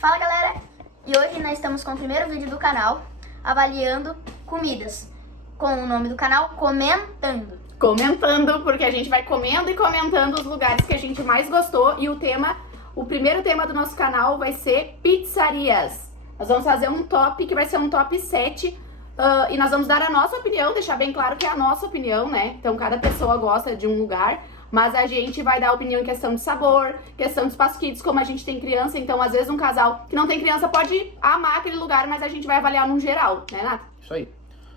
Fala galera, e hoje nós estamos com o primeiro vídeo do canal avaliando comidas, com o nome do canal Comentando. Comentando, porque a gente vai comendo e comentando os lugares que a gente mais gostou e o primeiro tema do nosso canal vai ser pizzarias. Nós vamos fazer um top que vai ser um top 7 e nós vamos dar a nossa opinião, deixar bem claro que é a nossa opinião, né? Então cada pessoa gosta de um lugar. Mas a gente vai dar opinião em questão de sabor, questão de espaço kids, como a gente tem criança. Então, às vezes, um casal que não tem criança pode amar aquele lugar, mas a gente vai avaliar num geral, né, Nata? Isso aí.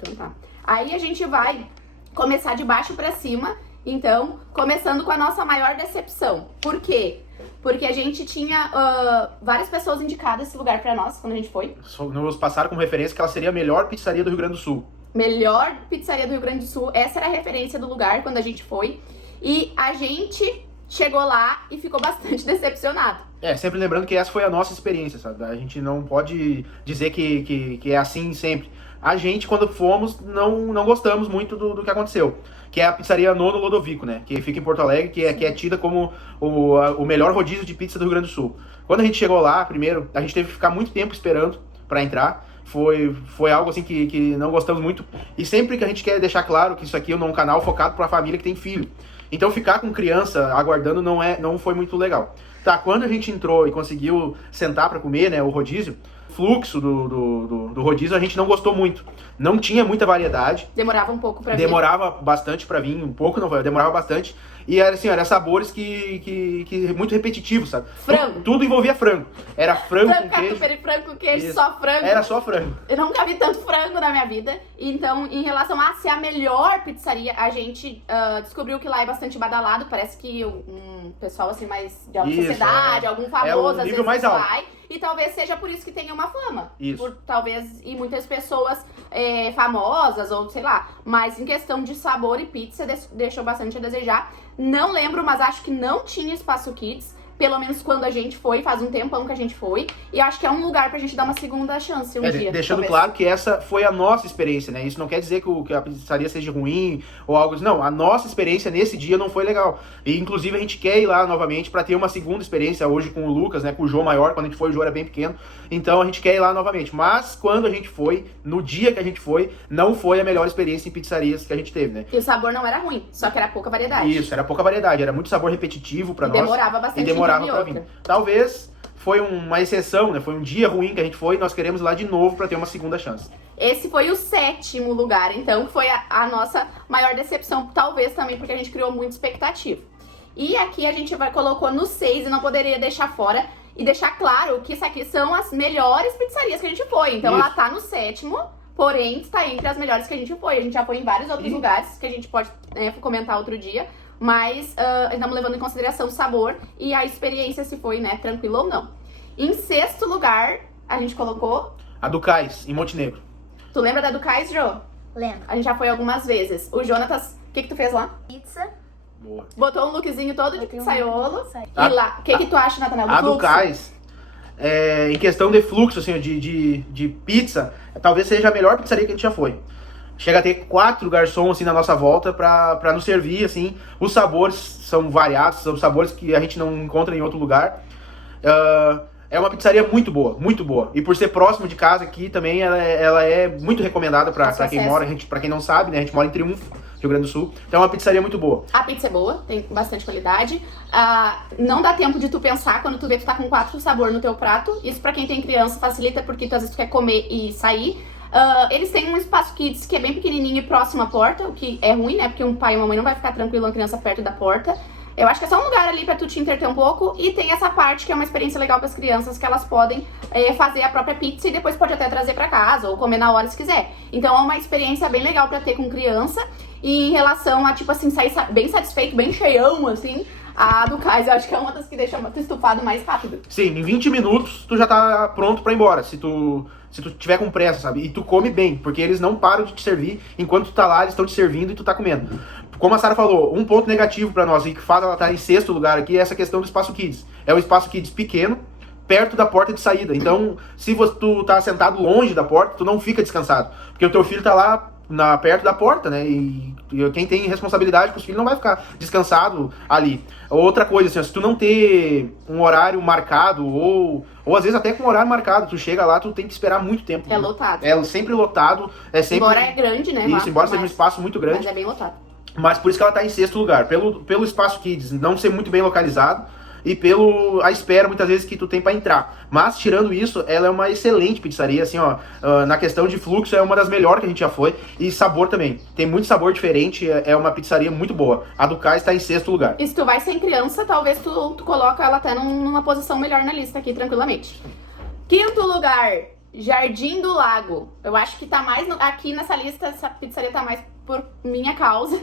Então tá. Aí a gente vai começar de baixo pra cima. Então, começando com a nossa maior decepção. Por quê? Porque a gente tinha várias pessoas indicadas esse lugar pra nós, quando a gente foi. Nos passaram como referência que ela seria a melhor pizzaria do Rio Grande do Sul. Melhor pizzaria do Rio Grande do Sul. Essa era a referência do lugar quando a gente foi. E a gente chegou lá e ficou bastante decepcionado. Sempre lembrando que essa foi a nossa experiência, sabe? A gente não pode dizer que é assim sempre. A gente, quando fomos, não gostamos muito do que aconteceu. Que é a pizzaria Nono Lodovico, né? Que fica em Porto Alegre, que é tida como o melhor rodízio de pizza do Rio Grande do Sul. Quando a gente chegou lá, primeiro, a gente teve que ficar muito tempo esperando pra entrar. Foi algo assim que não gostamos muito. E sempre que a gente quer deixar claro que isso aqui é um canal focado pra família que tem filho. Então ficar com criança aguardando não foi muito legal. Tá, quando a gente entrou e conseguiu sentar pra comer, né, o rodízio, fluxo do rodízio a gente não gostou muito. Não tinha muita variedade. Demorava um pouco pra vir. Demorava bastante pra vir, um pouco não foi, demorava bastante. E era assim, era sabores que muito repetitivos, sabe? Frango. Tudo envolvia frango. Era frango com queijo. Frango com queijo, Isso. só frango. Era só frango. Eu nunca vi tanto frango na minha vida. Então, em relação a ser a melhor pizzaria, a gente descobriu que lá é bastante badalado. Parece que um pessoal assim mais de alta sociedade, algum famoso, às vezes mais alto. vai. E talvez seja por isso que tenha uma fama. Isso. Por talvez e muitas pessoas famosas ou sei lá. Mas em questão de sabor e pizza, deixou bastante a desejar. Não lembro, mas acho que não tinha espaço kids. Pelo menos quando a gente foi, faz um tempão que a gente foi. E acho que é um lugar pra gente dar uma segunda chance um dia. Deixando talvez. claro que essa foi a nossa experiência, né? Isso não quer dizer que a pizzaria seja ruim ou algo assim. Não, a nossa experiência nesse dia não foi legal. E inclusive a gente quer ir lá novamente pra ter uma segunda experiência hoje com o Lucas, né? Com o João maior, quando a gente foi o João era bem pequeno. Então a gente quer ir lá novamente. Mas quando a gente foi, no dia que a gente foi, não foi a melhor experiência em pizzarias que a gente teve, né? E o sabor não era ruim, só que era pouca variedade. Isso, era pouca variedade, era muito sabor repetitivo pra nós. Demorava bastante. E demorava pra vir. Talvez foi uma exceção, né? Foi um dia ruim que a gente foi e nós queremos ir lá de novo pra ter uma segunda chance. Esse foi o 7º lugar, então foi a nossa maior decepção, talvez também porque a gente criou muita expectativa. E aqui a gente colocou no 6 e não poderia deixar fora e deixar claro que isso aqui são as melhores pizzarias que a gente foi. Então ela tá no 7º, porém está entre as melhores que a gente foi. A gente já foi em vários outros lugares que a gente pode comentar outro dia. Mas estamos levando em consideração o sabor e a experiência, se foi, né, tranquilo ou não. Em 6º lugar, a gente colocou... A do Cais, em Montenegro. Tu lembra da do Cais, Jô? Lembro. A gente já foi algumas vezes. O Jonatas, o que tu fez lá? Pizza. Boa. Botou um lookzinho todo de Botei um pizzaiolo. look de pizzaiolo. E lá, o que tu acha, Nathanael, do A do fluxo? Cais, em questão de fluxo, assim, de pizza, talvez seja a melhor pizzaria que a gente já foi. Chega a ter 4 garçons assim na nossa volta pra nos servir, assim. Os sabores são variados, são sabores que a gente não encontra em outro lugar. É uma pizzaria muito boa, muito boa. E por ser próximo de casa aqui também, ela é muito recomendada pra quem mora, pra quem não sabe, né? A gente mora em Triunfo, Rio Grande do Sul. Então é uma pizzaria muito boa. A pizza é boa, tem bastante qualidade. Não dá tempo de tu pensar quando tu vê que tu tá com 4 sabores no teu prato. Isso pra quem tem criança facilita, porque tu às vezes tu quer comer e sair. Eles têm um espaço kids que é bem pequenininho e próximo à porta, o que é ruim, né? Porque um pai e uma mãe não vai ficar tranquilo uma criança perto da porta. Eu acho que é só um lugar ali pra tu te entreter um pouco. E tem essa parte que é uma experiência legal pras crianças, que elas podem fazer a própria pizza e depois pode até trazer pra casa ou comer na hora se quiser. Então é uma experiência bem legal pra ter com criança. E em relação a, tipo assim, sair bem satisfeito, bem cheião, assim, a do Cais, eu acho que é uma das que deixa tu estufado mais rápido. Sim, em 20 minutos tu já tá pronto pra ir embora, se tu tiver com pressa, sabe? E tu come bem, porque eles não param de te servir, enquanto tu tá lá, eles estão te servindo e tu tá comendo. Como a Sara falou, um ponto negativo pra nós e que faz ela estar em 6º lugar aqui é essa questão do espaço kids. É um espaço kids pequeno, perto da porta de saída. Então, se tu tá sentado longe da porta, tu não fica descansado, porque o teu filho tá lá perto da porta, né? E quem tem responsabilidade com os filhos não vai ficar descansado ali. Outra coisa, assim, ó, se tu não ter um horário marcado, ou às vezes até com um horário marcado, tu chega lá, tu tem que esperar muito tempo. É lotado. É sempre lotado. Embora é grande, né? Isso, embora seja um espaço muito grande. Mas é bem lotado. Mas por isso que ela tá em 6º lugar. Pelo espaço Kids não ser muito bem localizado e a espera, muitas vezes, que tu tem pra entrar. Mas, tirando isso, ela é uma excelente pizzaria, assim, ó. Na questão de fluxo, é uma das melhores que a gente já foi. E sabor também. Tem muito sabor diferente, é uma pizzaria muito boa. A do Cais tá em 6º lugar. E se tu vai sem criança, talvez tu coloca ela até numa posição melhor na lista aqui, tranquilamente. 5º lugar, Jardim do Lago. Eu acho que tá mais... Aqui nessa lista, essa pizzaria tá mais por minha causa.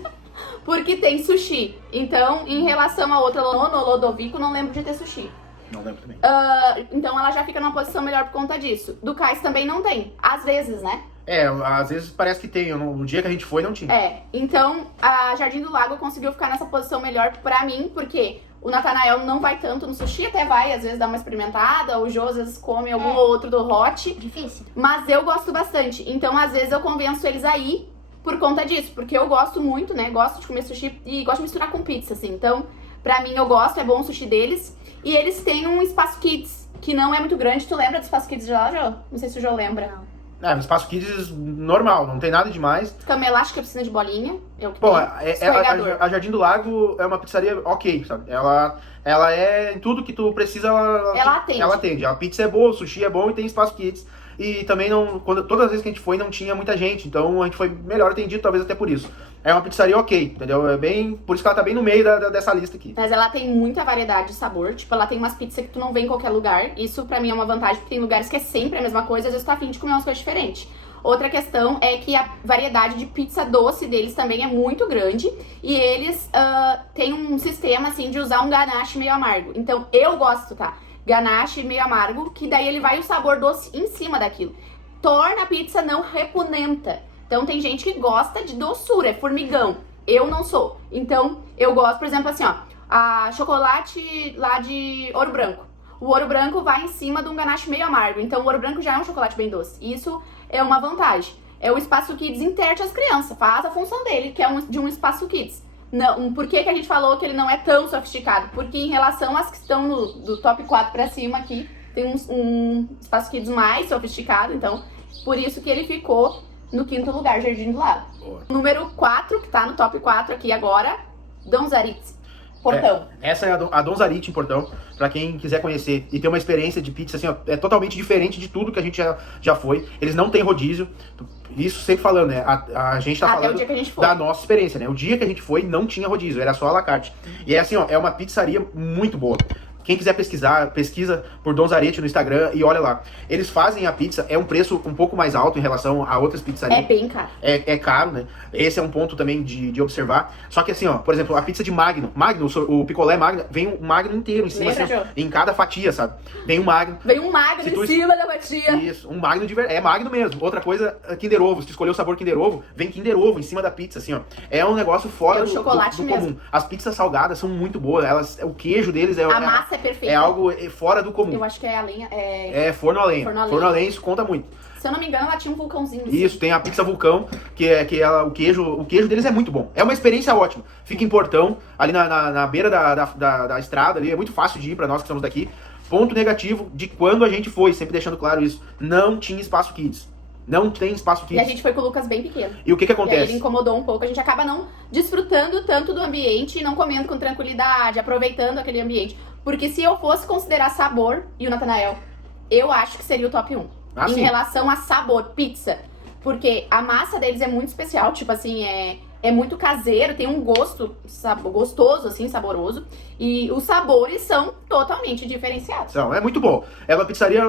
Porque tem sushi. Então, em relação a outra, no Lodovico, não lembro de ter sushi. Não lembro também. Então ela já fica numa posição melhor por conta disso. Do Cais também não tem. Às vezes, né? Às vezes parece que tem. No dia que a gente foi, não tinha. Então a Jardim do Lago conseguiu ficar nessa posição melhor pra mim, porque o Natanael não vai tanto no sushi, até vai, às vezes dá uma experimentada, o Jô às vezes come algum ou outro do hot. Difícil. Mas eu gosto bastante. Então, às vezes, eu convenço eles a ir por conta disso, porque eu gosto muito, né? Gosto de comer sushi e gosto de misturar com pizza, assim. Então, pra mim, eu gosto, é bom o sushi deles. E eles têm um espaço kids, que não é muito grande. Tu lembra do espaço kids de lá, Jô? Não sei se o Jô lembra. Não. Um espaço Kids normal, não tem nada demais. Cama elástica, piscina de bolinha, é o que Bom, tem. Escorregador. a Jardim do Lago é uma pizzaria ok, sabe? Ela é em tudo que tu precisa, Ela atende. Ela atende. A pizza é boa, o sushi é bom e tem espaço Kids. E também todas as vezes que a gente foi não tinha muita gente, então a gente foi melhor atendido, talvez até por isso. É uma pizzaria ok, entendeu? Por isso que ela tá bem no meio dessa lista aqui. Mas ela tem muita variedade de sabor, tipo, ela tem umas pizzas que tu não vê em qualquer lugar. Isso pra mim é uma vantagem, porque tem lugares que é sempre a mesma coisa, às vezes tu tá afim de comer umas coisas diferentes. Outra questão é que a variedade de pizza doce deles também é muito grande. E eles têm um sistema, assim, de usar um ganache meio amargo. Então, eu gosto, tá? Ganache meio amargo, que daí ele vai o sabor doce em cima daquilo. Torna a pizza não repunenta. Então, tem gente que gosta de doçura, é formigão. Eu não sou. Então, eu gosto, por exemplo, assim, ó. A chocolate lá de Ouro Branco. O Ouro Branco vai em cima de um ganache meio amargo. Então, o Ouro Branco já é um chocolate bem doce. Isso é uma vantagem. É o espaço Kids interte as crianças. Faz a função dele, que é de um espaço Kids. Não, por que a gente falou que ele não é tão sofisticado? Porque em relação às que estão do top 4 pra cima aqui, tem um espaço Kids mais sofisticado. Então, por isso que ele ficou no 5º lugar, Jardim do Lago. Boa. Número 4, que tá no top 4 aqui agora, Donzaritz. Portão. Essa é a Donzaritz em Portão, pra quem quiser conhecer e ter uma experiência de pizza, assim, ó, é totalmente diferente de tudo que a gente já foi. Eles não têm rodízio, isso sempre falando, né? A gente tá falando o dia que a gente foi. da nossa experiência, né? O dia que a gente foi não tinha rodízio, era só à la carte. E é assim, ó, é uma pizzaria muito boa. Quem quiser pesquisa por Donzaritz no Instagram e olha lá. Eles fazem a pizza, é um preço um pouco mais alto em relação a outras pizzarias. É bem caro. É caro, né? Esse é um ponto também de observar. Só que assim, ó, por exemplo, a pizza de Magno, o picolé Magno, vem um Magno inteiro em cima, assim, em cada fatia, sabe? Vem um Magno. Vem um Magno em cima da fatia. Isso, um Magno é Magno mesmo. Outra coisa, Kinder Ovo. Se tu escolher o sabor Kinder Ovo, vem Kinder Ovo em cima da pizza, assim, ó. É um negócio fora do comum. As pizzas salgadas são muito boas. O queijo deles a massa é perfeita. É algo fora do comum. Eu acho que é a lenha. É forno a lenha. Forno a lenha, isso conta muito. Se eu não me engano, ela tinha um vulcãozinho. Assim. Isso, tem a pizza vulcão, o queijo deles é muito bom. É uma experiência ótima. Fica em Portão, ali na beira da estrada, ali, é muito fácil de ir pra nós que estamos daqui. Ponto negativo de quando a gente foi, sempre deixando claro isso, não tinha espaço Kids. Não tem espaço Kids. E a gente foi com o Lucas bem pequeno. E o que acontece? E aí ele incomodou um pouco, a gente acaba não desfrutando tanto do ambiente e não comendo com tranquilidade, aproveitando aquele ambiente. Porque se eu fosse considerar sabor, e o Natanael, eu acho que seria o top 1. Em relação a sabor, pizza. Porque a massa deles é muito especial, tipo assim, é muito caseiro, tem um gosto gostoso, assim, saboroso. E os sabores são totalmente diferenciados. É muito bom. É uma pizzaria,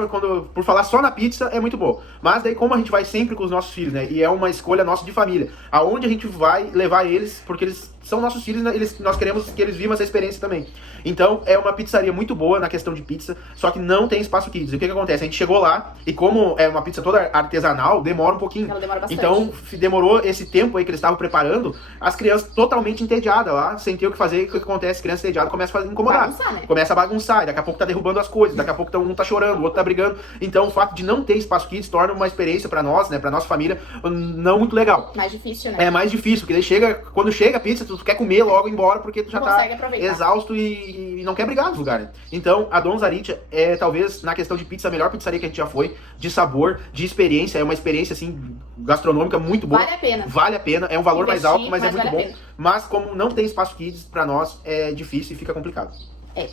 por falar só na pizza, é muito bom. Mas daí, como a gente vai sempre com os nossos filhos, né? E é uma escolha nossa de família. Aonde a gente vai levar eles, porque eles são nossos filhos, né? Nós queremos que eles vivam essa experiência também. Então, é uma pizzaria muito boa na questão de pizza, só que não tem espaço Kids. E o que acontece? A gente chegou lá, e como é uma pizza toda artesanal, demora um pouquinho. Ela demora bastante. Então, demorou esse tempo aí que eles estavam preparando, vendo as crianças totalmente entediadas lá, sem ter o que fazer. O que acontece? Criança entediada começa a incomodar. Bagunçar, né? Começa a bagunçar, e daqui a pouco tá derrubando as coisas, daqui a pouco um tá chorando, o outro tá brigando. Então o fato de não ter espaço kids torna uma experiência pra nós, né, pra nossa família, não muito legal. Mais difícil, né? É mais difícil, porque daí quando chega a pizza, tu quer comer logo embora, porque tu já tá exausto e não quer brigar nos lugares. Então, a Don Zarit é talvez, na questão de pizza, a melhor pizzaria que a gente já foi, de sabor, de experiência, é uma experiência, assim, gastronômica muito boa. Vale a pena. Vale a pena, é um valor mais alto, mas é muito vale bom. Mas como não tem espaço kids, pra nós é difícil e fica complicado.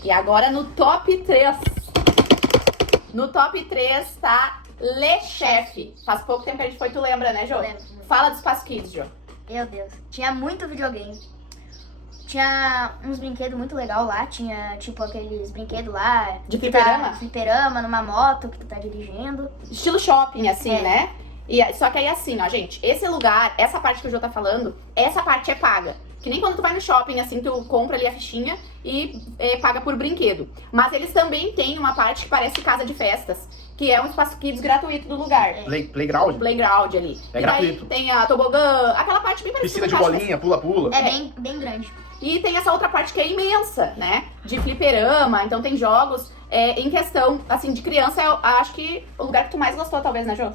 E agora no top 3. No top 3 tá Le Chef. Faz pouco tempo que a gente foi, tu lembra, né, Jô? Lembro. Fala do espaço kids, Jô. Meu Deus. Tinha muito videogame. Tinha uns brinquedos muito legais lá. Tinha, tipo, aqueles brinquedos lá. De que fliperama? Fliperama, numa moto que tu tá dirigindo. Estilo shopping, assim, né? Só que aí assim, ó, gente, esse lugar, essa parte que o Jô tá falando, essa parte é paga. Que nem quando tu vai no shopping, assim, tu compra ali a fichinha e paga por brinquedo. Mas eles também têm uma parte que parece casa de festas, que é um espaço kids gratuito do lugar. Playground? Playground ali. É e gratuito. Daí tem a tobogã, aquela parte bem parecida Piscina de com a caixa bolinha, pula-pula. É bem grande. E tem essa outra parte que é imensa, né? De fliperama, então tem jogos em questão, assim, de criança, eu acho que o lugar que tu mais gostou, talvez, né, Jô?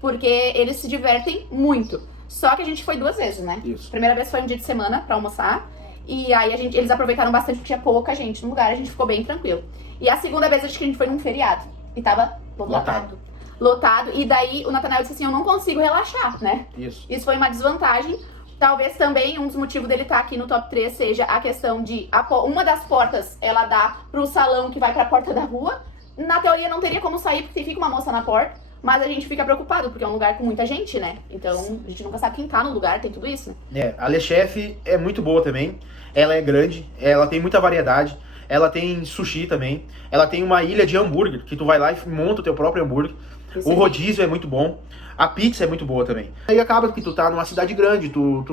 Porque eles se divertem muito. Só que a gente foi 2 vezes, né? Isso. A primeira vez foi um dia de semana pra almoçar. E aí eles aproveitaram bastante, porque tinha pouca gente no lugar, a gente ficou bem tranquilo. E a segunda vez, acho que a gente foi num feriado. E tava lotado. E daí o Natanael disse assim, eu não consigo relaxar, né? Isso foi uma desvantagem. Talvez também um dos motivos dele estar aqui no top 3 seja a questão de uma das portas, ela dá pro salão que vai pra porta da rua. Na teoria não teria como sair, porque fica uma moça na porta. Mas a gente fica preocupado, porque é um lugar com muita gente, né? Então, a gente nunca sabe quem tá no lugar, tem tudo isso, né? A Le Chef é muito boa também. Ela é grande, ela tem muita variedade. Ela tem sushi também. Ela tem uma ilha de hambúrguer, que tu vai lá e monta o teu próprio hambúrguer. O rodízio é muito bom. A pizza é muito boa também. Aí acaba que tu tá numa cidade grande, tu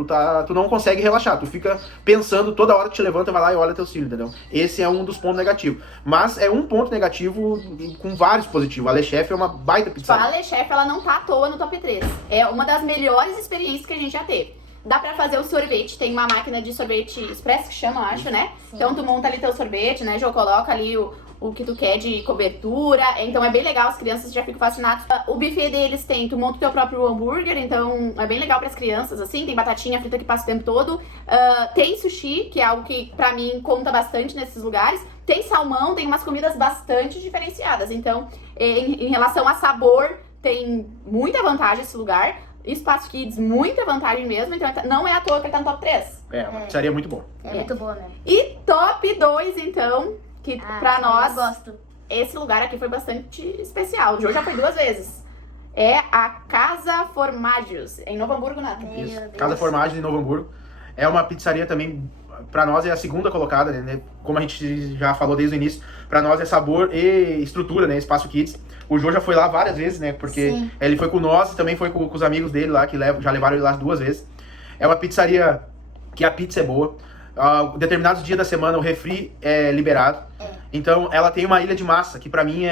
não consegue relaxar. Tu fica pensando toda hora que te levanta, vai lá e olha teus filhos, entendeu? Esse é um dos pontos negativos. Mas é um ponto negativo com vários positivos. A Le Chef é uma baita pizzaria. A Le Chef, ela não tá à toa no top 3. É uma das melhores experiências que a gente já teve. Dá pra fazer o sorvete, tem uma máquina de sorvete express que chama, acho, né? Sim. Então tu monta ali teu sorvete, né, Jô? Coloca ali o que tu quer de cobertura. Então é bem legal, as crianças já ficam fascinadas. O buffet deles tem, tu monta o teu próprio hambúrguer, então é bem legal pras crianças, assim. Tem batatinha frita que passa o tempo todo. Tem sushi, que é algo que pra mim conta bastante nesses lugares. Tem salmão, tem umas comidas bastante diferenciadas. Então, em relação a sabor, tem muita vantagem esse lugar. Espaço Kids, muita vantagem mesmo, então não é à toa que ele tá no top 3. Uma pizzaria muito boa. É muito boa mesmo. E top 2, então, que pra nós, eu gosto. esse lugar aqui foi bastante especial. O Jô já foi 2 vezes. É a Casa Formaggio, em Novo Hamburgo, Nata. Isso, Casa Formaggio em Novo Hamburgo. É uma pizzaria também, pra nós é a segunda colocada, né? Como a gente já falou desde o início, pra nós é sabor e estrutura, né? Espaço Kids. O Jô já foi lá várias vezes, né? Porque ele foi com nós e também foi com os amigos dele lá, que já levaram ele lá 2 vezes. É uma pizzaria que a pizza é boa. Determinados dias da semana o refri é liberado. Então ela tem uma ilha de massa, que pra mim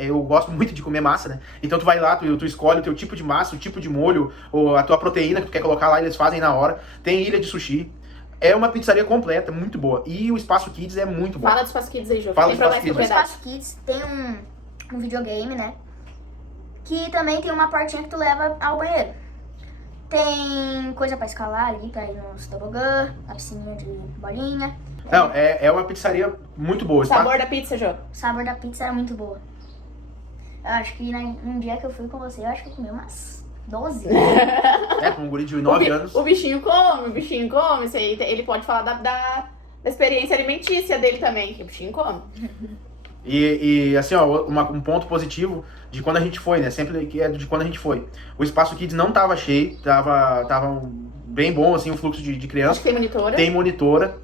eu gosto muito de comer massa, né? Então tu vai lá, tu escolhe o teu tipo de massa, o tipo de molho, ou a tua proteína que tu quer colocar lá, eles fazem na hora. Tem ilha de sushi. É uma pizzaria completa, muito boa. E o Espaço Kids é muito bom. Fala do Espaço Kids aí, Jô. Fala do Espaço Kids. O Espaço Kids tem um videogame, né? Que também tem uma portinha que tu leva ao banheiro. Tem coisa pra escalar ali, pra ir nos tobogã, a piscininha de bolinha. Não, é uma pizzaria muito boa. O sabor da pizza, Jô? O sabor da pizza era muito boa. Eu acho que num dia que eu fui com você, eu acho que eu comi umas 12. Com um guri de 9 anos. O bichinho come. Isso aí, ele pode falar da experiência alimentícia dele também, que o bichinho come. E assim, ó, um ponto positivo de quando a gente foi, né? Sempre que é de quando a gente foi. O Espaço Kids não tava cheio, tava bem bom, assim, o fluxo de criança. Acho que tem monitora. Tem monitora.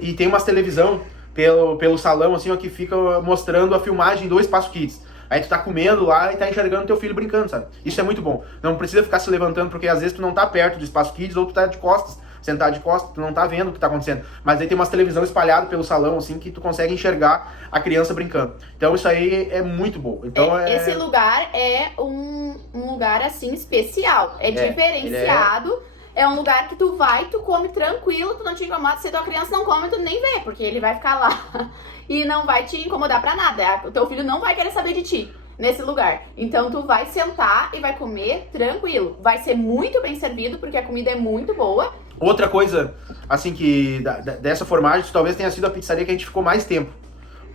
E tem umas televisão pelo salão, assim, ó, que fica mostrando a filmagem do Espaço Kids. Aí tu tá comendo lá e tá enxergando teu filho brincando, sabe? Isso é muito bom. Não precisa ficar se levantando, porque às vezes tu não tá perto do Espaço Kids ou tu tá de costas, sentado de costas, tu não tá vendo o que tá acontecendo. Mas aí tem umas televisão espalhadas pelo salão, assim, que tu consegue enxergar a criança brincando. Então isso aí é muito bom. Então, Esse lugar é um lugar, assim, especial. É diferenciado. é um lugar que tu vai, tu come tranquilo, tu não te incomoda. Se tua criança não come, tu nem vê, porque ele vai ficar lá e não vai te incomodar pra nada. O teu filho não vai querer saber de ti nesse lugar. Então tu vai sentar e vai comer tranquilo. Vai ser muito bem servido, porque a comida é muito boa. Outra coisa, assim, que dessa formagem, talvez tenha sido a pizzaria que a gente ficou mais tempo.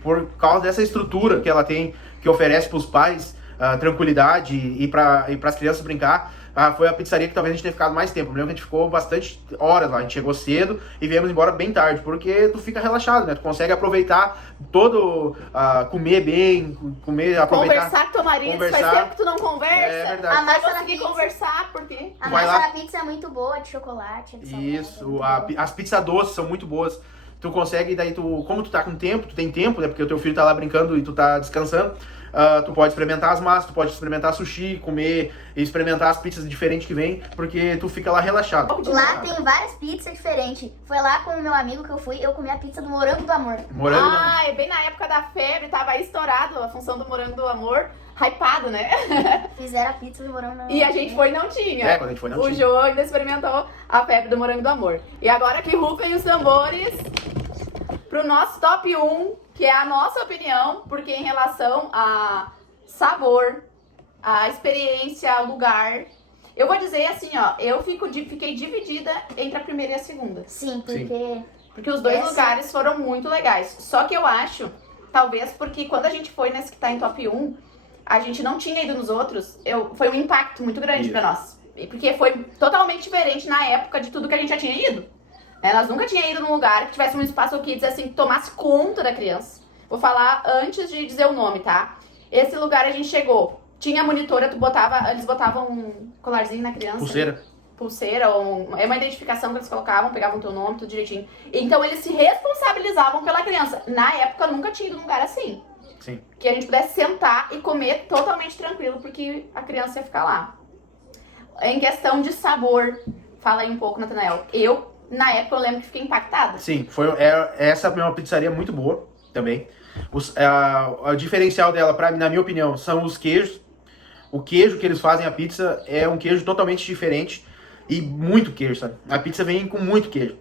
Por causa dessa estrutura que ela tem, que oferece pros pais tranquilidade e para as crianças brincar. Foi a pizzaria que talvez a gente tenha ficado mais tempo. Eu lembro que a gente ficou bastante horas lá. A gente chegou cedo e viemos embora bem tarde, porque tu fica relaxado, né? Tu consegue aproveitar todo, comer bem, aproveitar. Conversar com teu marido, faz tempo que tu não conversa. É verdade. A massa Vai da conseguir pizza. conversar, porque... A Vai massa lá. da pizza é muito boa, de chocolate. de salmão, Isso, muito a- boa. as pizzas doces são muito boas. Tu consegue, daí como tu tá com tempo, tu tem tempo, né? Porque o teu filho tá lá brincando e tu tá descansando. Tu pode experimentar as massas, tu pode experimentar sushi, comer e experimentar as pizzas diferentes que vem, porque tu fica lá relaxado. Lá tem várias pizzas diferentes. Foi lá com o meu amigo que eu fui, eu comi a pizza do morango do amor. Morango, é bem na época da febre, tava aí estourado a função do morango do amor. Hypado, né? Fizeram a pizza do morango do amor. E a gente foi e não tinha. quando a gente foi não O tinha. Jô ainda experimentou a febre do morango do amor. E agora que rufem os tambores pro nosso top 1, que é a nossa opinião, porque em relação a sabor, a experiência, ao lugar, eu vou dizer assim, ó, eu fiquei dividida entre a primeira e a segunda. Sim, porque... Porque os dois Essa- lugares foram muito legais. Só que eu acho, talvez porque quando a gente foi nesse que tá em top 1, a gente não tinha ido nos outros, foi um impacto muito grande Isso. pra nós. E porque foi totalmente diferente na época de tudo que a gente já tinha ido. Nós nunca tinha ido num lugar que tivesse um espaço kids assim, que tomasse conta da criança. Vou falar antes de dizer o nome, tá? Esse lugar a gente chegou, tinha monitora, eles botavam um colarzinho na criança. Pulseira, é uma identificação que eles colocavam, pegavam teu nome, tudo direitinho. Então eles se responsabilizavam pela criança. Na época eu nunca tinha ido num lugar assim. Sim. Que a gente pudesse sentar e comer totalmente tranquilo, porque a criança ia ficar lá. Em questão de sabor, fala aí um pouco, Natanael. Na época, eu lembro que fiquei impactada. Sim, essa é uma pizzaria muito boa também. O diferencial dela, na minha opinião, são os queijos. O queijo que eles fazem a pizza é um queijo totalmente diferente e muito queijo, sabe? A pizza vem com muito queijo.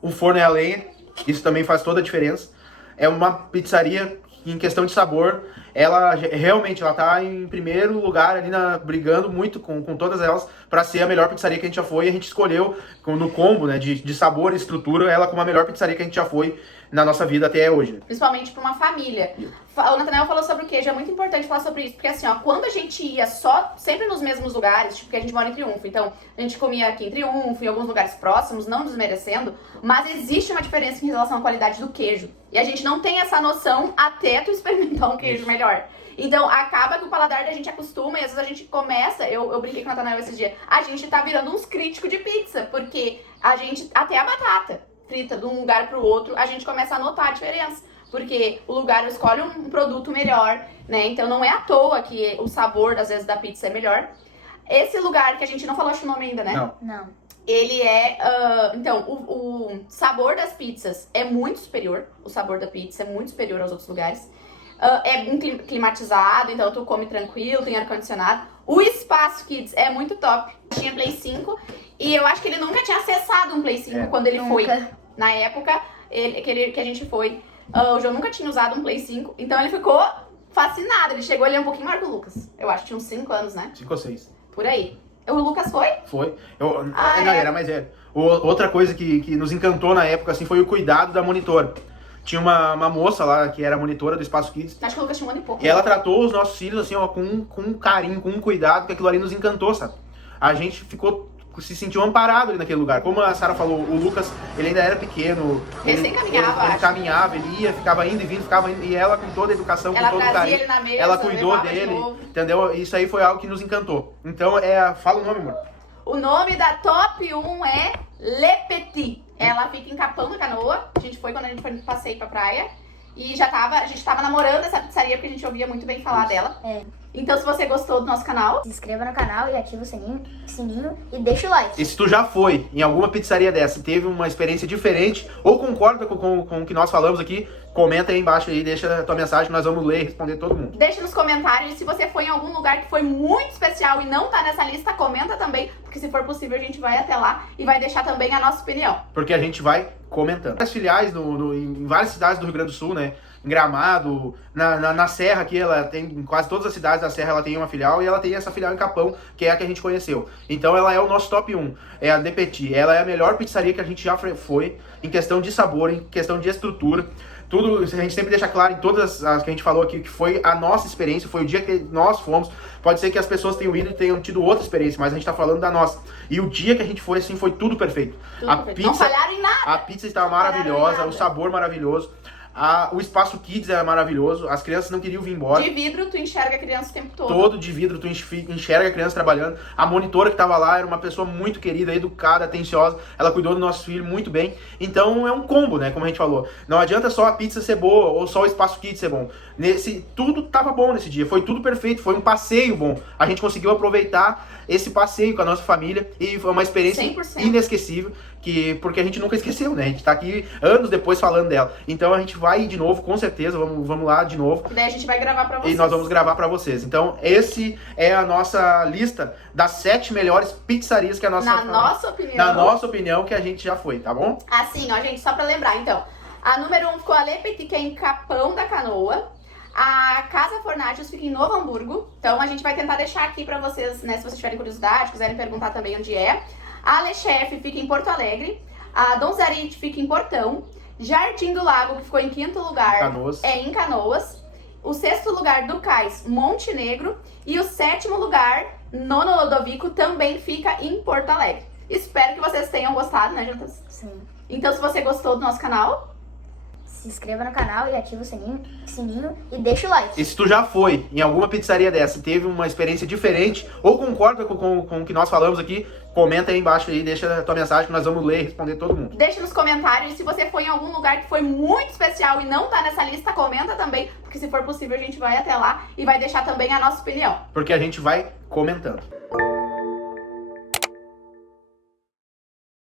O forno é a lenha, isso também faz toda a diferença. É uma pizzaria que, em questão de sabor, ela realmente tá em primeiro lugar ali, brigando muito com todas elas para ser a melhor pizzaria que a gente já foi. E a gente escolheu no combo, né, de sabor e estrutura, ela como a melhor pizzaria que a gente já foi na nossa vida até hoje, né? Principalmente pra uma família. O Natanael falou sobre o queijo, é muito importante falar sobre isso, porque assim, ó, quando a gente ia sempre nos mesmos lugares, tipo, porque a gente mora em Triunfo, então a gente comia aqui em Triunfo, em alguns lugares próximos, não desmerecendo, mas existe uma diferença em relação à qualidade do queijo. E a gente não tem essa noção até tu experimentar um queijo melhor. Então, acaba que o paladar da gente acostuma e às vezes a gente começa, eu brinquei com o Natanael esses dias, a gente tá virando uns críticos de pizza, porque até a batata frita de um lugar pro outro, a gente começa a notar a diferença. Porque o lugar escolhe um produto melhor, né? Então não é à toa que o sabor, às vezes, da pizza é melhor. Esse lugar que a gente não falou o nome ainda, né? Não. Ele é... então, o sabor das pizzas é muito superior. O sabor da pizza é muito superior aos outros lugares. É climatizado, então tu come tranquilo, tem ar-condicionado. O espaço Kids é muito top. Tinha Play 5 e eu acho que ele nunca tinha acessado um Play 5 quando ele foi. Na época que a gente foi, o João nunca tinha usado um Play 5, então ele ficou fascinado. Ele chegou, ele é um pouquinho maior que o Lucas. Eu acho que tinha uns 5 anos, né? 5 ou 6. Por aí. O Lucas foi? Foi. Não, é? era mais velho. Outra coisa que nos encantou na época, assim, foi o cuidado da monitora. Tinha uma moça lá que era monitora do Espaço Kids. Acho que o Lucas tinha um ano e pouco. E ela tratou os nossos filhos, assim, ó, com um carinho, com um cuidado, que aquilo ali nos encantou, sabe? A gente se sentiu amparado ali naquele lugar. Como a Sara falou, o Lucas, ele ainda era pequeno. Ele caminhava, ele acho. caminhava, ele ia, ficava indo e vindo, e ela com toda a educação, Ela com todo o trazia carinho. ele na mesa, Ela cuidou levava de dele, novo. entendeu? Isso aí foi algo que nos encantou. Então, fala o nome, amor. O nome da top 1 é Le Petit. Ela fica em Capão da Canoa. A gente foi quando a gente foi no passeio pra praia. E a gente tava namorando essa pizzaria porque a gente ouvia muito bem falar dela. É. Então se você gostou do nosso canal, Se inscreva no canal e ativa o sininho e deixa o like. E se tu já foi em alguma pizzaria dessa e teve uma experiência diferente ou concorda com o que nós falamos aqui, comenta aí embaixo aí, deixa a tua mensagem que nós vamos ler e responder todo mundo. deixa nos comentários. E se você foi em algum lugar que foi muito especial e não tá nessa lista, comenta também, porque se for possível a gente vai até lá e vai deixar também a nossa opinião. Porque a gente vai comentando. As filiais em várias cidades do Rio Grande do Sul, né? Em Gramado, na Serra aqui, ela tem, em quase todas as cidades da Serra ela tem uma filial, e ela tem essa filial em Capão, que é a que a gente conheceu. Então ela é o nosso top 1, é a De Petit. Ela é a melhor pizzaria que a gente já foi, em questão de sabor, em questão de estrutura. Tudo, a gente sempre deixa claro em todas as que a gente falou aqui, que foi a nossa experiência, foi o dia que nós fomos. Pode ser que as pessoas tenham ido e tenham tido outra experiência, mas a gente tá falando da nossa. E o dia que a gente foi, assim, foi tudo perfeito. Tudo perfeito. Não falharam em nada. A pizza estava Não falharam em maravilhosa, nada. o sabor maravilhoso. O espaço Kids era maravilhoso, as crianças não queriam vir embora. De vidro, tu enxerga a criança o tempo todo. Todo de vidro, tu enxerga a criança trabalhando. A monitora que tava lá era uma pessoa muito querida, educada, atenciosa. Ela cuidou do nosso filho muito bem. Então é um combo, né? Como a gente falou. Não adianta só a pizza ser boa ou só o espaço Kids ser bom. Tudo tava bom nesse dia. Foi tudo perfeito. Foi um passeio bom. A gente conseguiu aproveitar esse passeio com a nossa família. E foi uma experiência 100%. inesquecível. Porque a gente nunca esqueceu, né? A gente tá aqui anos depois falando dela. Então a gente vai de novo, com certeza. Vamos lá de novo. E daí a gente vai gravar pra vocês. E nós vamos gravar pra vocês. Então, esse é a nossa lista das 7 melhores pizzarias que a nossa... Na nossa opinião. Na nossa opinião, que a gente já foi, tá bom? Assim, ó, gente, só pra lembrar, então. A número 1 ficou a Le Petit, que é em Capão da Canoa. A Casa Fornagios fica em Novo Hamburgo. Então, a gente vai tentar deixar aqui pra vocês, né, se vocês tiverem curiosidade, quiserem perguntar também onde é. A Le Chef fica em Porto Alegre. A Donzarit fica em Portão. Jardim do Lago, que ficou em 5º lugar, Canoas. é em Canoas. O 6º lugar do Cais, Montenegro. E o 7º lugar, Nono Lodovico, também fica em Porto Alegre. Espero que vocês tenham gostado, né, Jonas? Sim. Então, se você gostou do nosso canal, Se inscreva no canal e ativa o sininho e deixa o like. E se tu já foi em alguma pizzaria dessa e teve uma experiência diferente ou concorda com o que nós falamos aqui, comenta aí embaixo aí, deixa a tua mensagem que nós vamos ler e responder todo mundo. deixa nos comentários. E se você foi em algum lugar que foi muito especial e não tá nessa lista, comenta também, porque se for possível a gente vai até lá e vai deixar também a nossa opinião. Porque a gente vai comentando.